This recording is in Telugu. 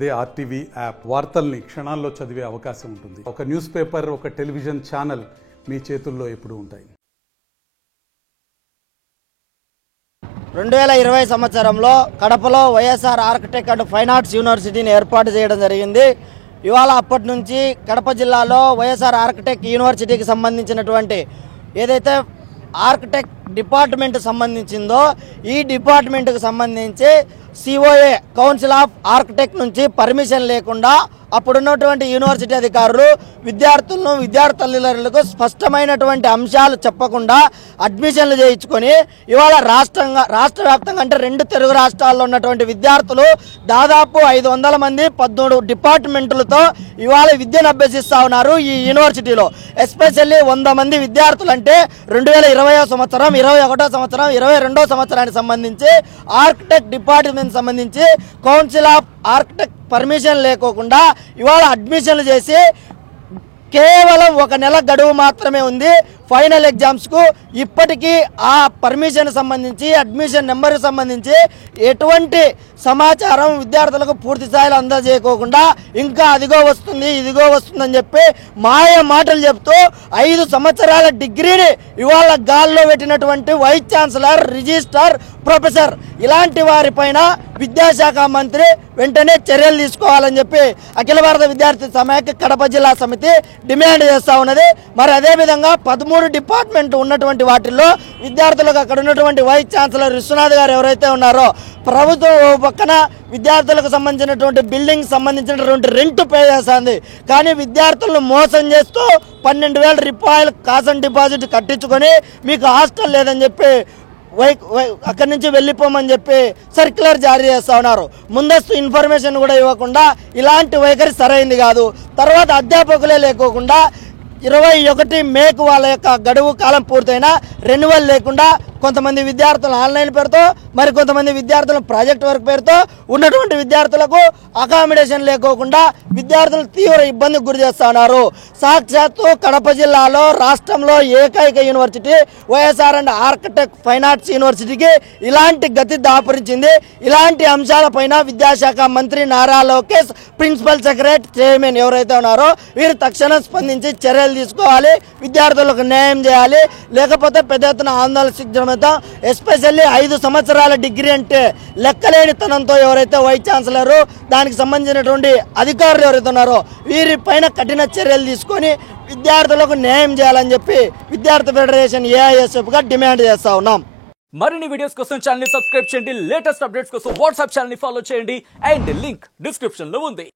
దే ఆర్టీవీ యాప్ వార్తల్ని క్షణాల్లో చదివే అవకాశం ఉంటుంది. ఒక న్యూస్ పేపర్, ఒక టెలివిజన్ ఛానల్ మీ చేతుల్లో ఎప్పుడూ ఉంటాయి. 2020 సంవత్సరంలో కడపలో YSR architect and fine arts యూనివర్సిటీని ఏర్పాటు చేయడం జరిగింది. ఇవాళ అప్పటి నుంచి కడప జిల్లాలో వైఎస్ఆర్ ఆర్కిటెక్ట్ యూనివర్సిటీకి సంబంధించినటువంటి ఏదైతే ఆర్కిటెక్ట్ డిపార్ట్మెంట్ సంబంధించిందో ఈ డిపార్ట్మెంట్కి సంబంధించి సిఓఏ కౌన్సిల్ ఆఫ్ ఆర్కిటెక్ట్ నుంచి పర్మిషన్ లేకుండా అప్పుడున్నటువంటి యూనివర్సిటీ అధికారులు విద్యార్థులను విద్యార్థులకు స్పష్టమైనటువంటి అంశాలు చెప్పకుండా అడ్మిషన్లు చేయించుకొని ఇవాళ రాష్ట్ర వ్యాప్తంగా అంటే 2 తెలుగు రాష్ట్రాల్లో ఉన్నటువంటి విద్యార్థులు దాదాపు 500 మంది 13 డిపార్ట్మెంట్లతో ఇవాళ విద్యను అభ్యసిస్తూ ఉన్నారు ఈ యూనివర్సిటీలో. ఎస్పెషల్లీ 100 మంది విద్యార్థులు అంటే 2020 సంవత్సరం, 21 సంవత్సరం, 22 సంవత్సరానికి సంబంధించి ఆర్కిటెక్ట్ డిపార్ట్మెంట్ సంబంధించి కౌన్సిల్ ఆఫ్ ఆర్కిటెక్ట్ పర్మిషన్ లేకోకుండా ఇవాళ అడ్మిషన్లు చేసి కేవలం 1 నెల గడువు మాత్రమే ఉంది ఫైనల్ ఎగ్జామ్స్కు. ఇప్పటికీ ఆ పర్మిషన్ సంబంధించి అడ్మిషన్ నెంబర్ సంబంధించి ఎటువంటి సమాచారం విద్యార్థులకు పూర్తి స్థాయిలో అందజేయకోకుండా ఇంకా అదిగో వస్తుంది ఇదిగో వస్తుందని చెప్పి మాయ మాటలు చెప్తూ 5 సంవత్సరాల డిగ్రీని ఇవాళ గాల్లో పెట్టినటువంటి వైస్ ఛాన్సలర్, రిజిస్ట్రార్, ప్రొఫెసర్ ఇలాంటి వారిపైన విద్యాశాఖ మంత్రి వెంటనే చర్యలు తీసుకోవాలని చెప్పి అఖిల భారత విద్యార్థి సమాఖ్య కడప జిల్లా సమితి డిమాండ్ చేస్తూ ఉన్నది. మరి అదేవిధంగా 13 డిపార్ట్మెంట్ ఉన్నటువంటి వాటిల్లో విద్యార్థులకు అక్కడ ఉన్నటువంటి వైస్ ఛాన్సలర్ విశ్వనాథ్ గారు ఎవరైతే ఉన్నారో ప్రభుత్వం పక్కన విద్యార్థులకు సంబంధించినటువంటి బిల్డింగ్ సంబంధించినటువంటి రెంట్ పే చేస్తుంది. కానీ విద్యార్థులను మోసం చేస్తూ 12,000 రూపాయలు కాసన్ డిపాజిట్ కట్టించుకొని మీకు హాస్టల్ లేదని చెప్పి అక్కడి నుంచి వెళ్ళిపోమని చెప్పి సర్క్యులర్ జారీ చేస్తూ ఉన్నారు. ముందస్తు ఇన్ఫర్మేషన్ కూడా ఇవ్వకుండా ఇలాంటి వైఖరి సరైంది కాదు. తర్వాత అధ్యాపకులే లేకోకుండా 21 మేకు వాళ్ళ యొక్క గడువు కాలం పూర్తయినా రెన్యువల్ లేకుండా కొంతమంది విద్యార్థులు ఆన్లైన్ పేరుతో, మరి కొంతమంది విద్యార్థులు ప్రాజెక్ట్ వర్క్ పేరుతో ఉన్నటువంటి విద్యార్థులకు అకామిడేషన్ లేకోకుండా విద్యార్థులు తీవ్ర ఇబ్బందికి గురి చేస్తూ ఉన్నారు. సాక్షాత్తు కడప జిల్లాలో రాష్ట్రంలో ఏకైక university YSR and architect fine arts యూనివర్సిటీకి ఇలాంటి గతి దాపురించింది. ఇలాంటి అంశాలపైన విద్యాశాఖ మంత్రి Nara Lokesh, principal secretary, chairman ఎవరైతే ఉన్నారో వీరు తక్షణం స్పందించి చర్యలు తీసుకోవాలి, విద్యార్థులకు న్యాయం చేయాలి. లేకపోతే పెద్ద ఎత్తున ఆందోళన సిద్ధమవుతాం. ఎస్పెషల్లీ 5 సంవత్సరాల డిగ్రీ అంటే లెక్కలేనితనంతో ఎవరైతే వైస్ ఛాన్సలర్, దానికి సంబంధించినటువంటి అధికారులు ఎవరైతే ఉన్నారో వీరిపైన కఠిన చర్యలు తీసుకొని విద్యార్థులకు న్యాయం చేయాలని చెప్పి విద్యార్థి ఫెడరేషన్ ఏఐఎస్ఎఫ్ గా డిమాండ్ చేస్తా ఉన్నాం. మరిన్ని వీడియోస్ కోసం ఛానల్ ని సబ్స్క్రైబ్ చేయండి. లేటెస్ట్ అప్డేట్స్ కోసం వాట్సాప్ ఛానల్ ని ఫాలో చేయండి. అండ్ లింక్ డిస్క్రిప్షన్ లో ఉంది.